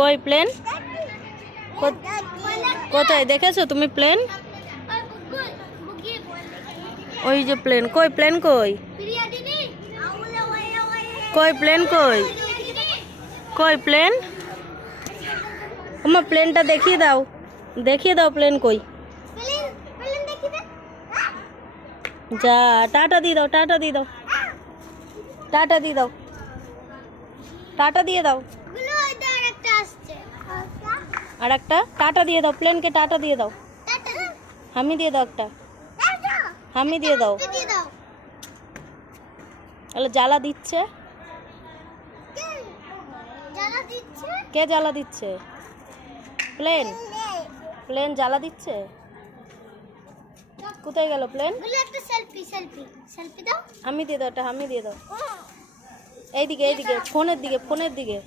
কই প্লেন? কোথায় দেখেছো তুমি প্লেন? ওই যে প্লেন। কই প্লেন কই? কই প্লেন কই? কই প্লেন? আমার প্লেনটা দেখিয়ে দাও, দেখিয়ে দাও প্লেন কই। যা, টাটা দিয়ে দাও, টাটা দিয়ে দাও, টাটা দিয়ে দাও, টাটা দিয়ে দাও। আর একটা টাটা দিয়ে দাও, প্লেনকে টাটা দিয়ে দাও। হামি দিয়ে দাও একটা, হামি দিয়ে দাও। তাহলে জ্বালা দিচ্ছে কে? জ্বালা দিচ্ছে প্লেন। প্লেন জ্বালা দিচ্ছে। কোথায় গেল প্লেন? হামি দিয়ে দাও, একটা হামি দিয়ে দাও। এইদিকে এইদিকে, ফোনের দিকে, ফোনের দিকে।